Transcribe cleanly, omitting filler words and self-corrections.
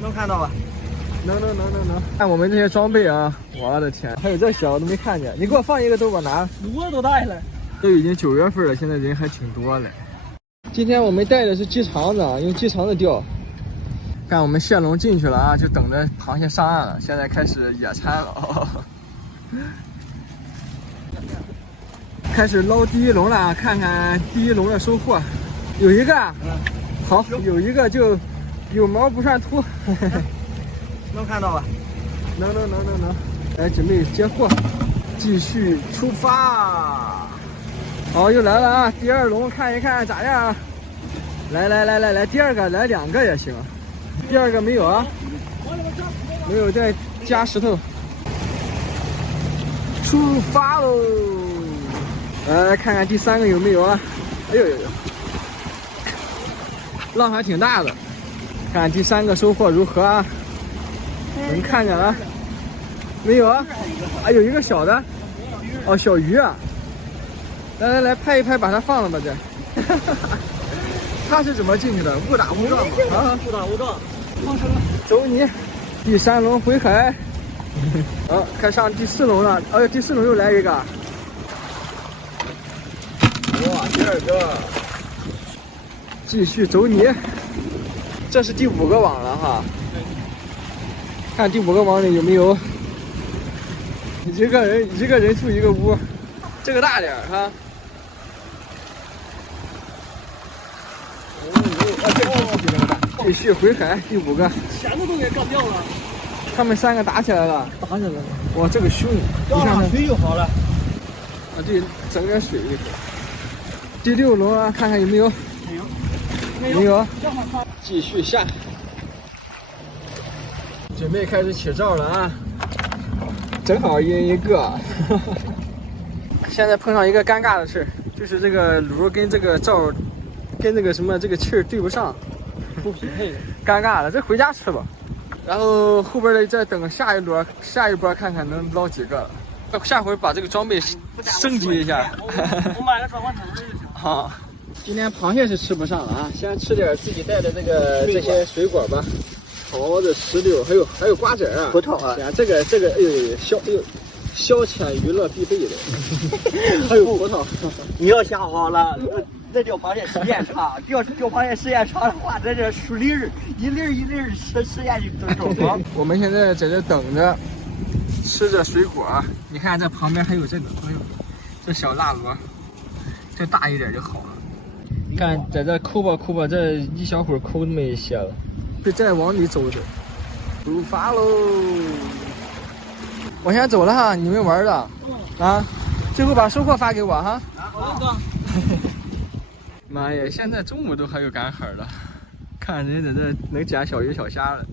能看到吧？能。看我们这些装备啊，我的天，还有这小都没看见。你给我放一个豆吧，拿。我都带了。都已经9月份了，现在人还挺多嘞。今天我们带的是鸡肠子，用鸡肠子钓。看我们蟹笼进去了啊，就等着螃蟹上岸了。现在开始野餐了，开始捞第一笼了，看看第一笼的收获。有一个，好，有一个就有毛不算秃，能看到吧？能。来，准备接货，继续出发。好，又来了啊！第二笼看一看咋样？来，第二个来2个也行。第二个没有啊，没有，再加石头。出发喽！来看看第3个有没有啊？哎呦，浪还挺大的。看第3个收获如何啊？能看见了？没有啊？还有一个小的，哦，小鱼啊！来，拍一拍，把它放了吧，这。他是怎么进去的？误打误撞嘛？啊，误打误撞。放生了。走你！第3笼回海。好，快上第4笼了。哎呦，第4笼又来一个。哇，第2个。继续走你。这是第5个网了哈。看第5个网里有没有一个人住一个屋，这个大点哈。继续回海，第5个。钳子都给干掉了。他们3个打起来了。哇，这个凶！你看看水就好了。啊，对，整点水一会儿。第6笼啊，看看有没有？没有。继续下。准备开始起罩了啊！正好赢一个。现在碰上一个尴尬的事，就是这个炉跟这个罩，跟这个什么这个气儿对不上。不匹配，尴尬了，这回家吃吧。然后后边的再等下一波看看能捞几个了。下回把这个装备升级一下。我买个转换桶就行。好，今天螃蟹是吃不上了啊，先吃点自己带的这些水果吧，桃子、石榴，还有瓜子啊，葡萄啊。这个，哎呦，消遣娱乐必备的。还有葡萄。你要想好了。这钓螃蟹时间长，钓螃蟹时间长的话，在这树林一粒时间就正好。我们现在在这等着，吃着水果。你看这旁边还有这个，哎呦，这小辣螺，这大一点就好了。看在这抠吧，这一小会儿抠那么一些了，就再往里走。出发喽！我先走了哈，你们玩的啊，最后把收获发给我哈。好的。妈呀，现在中午都还有赶海了，看人在这能捡小鱼小虾了。